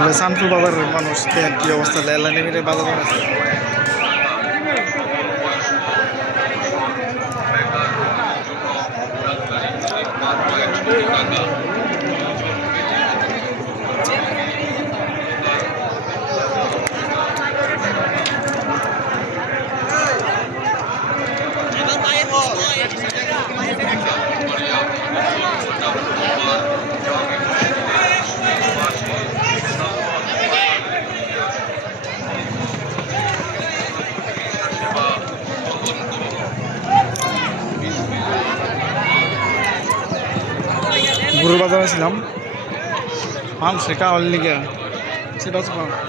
আসলে শানপুর বাবার মানুষ কি অবস্থা? লেলা নেমিরে বাজার আছে। গরুর বাজারে ছিলাম শেখা হল লিগে। সেটা হচ্ছে গরম লাগে।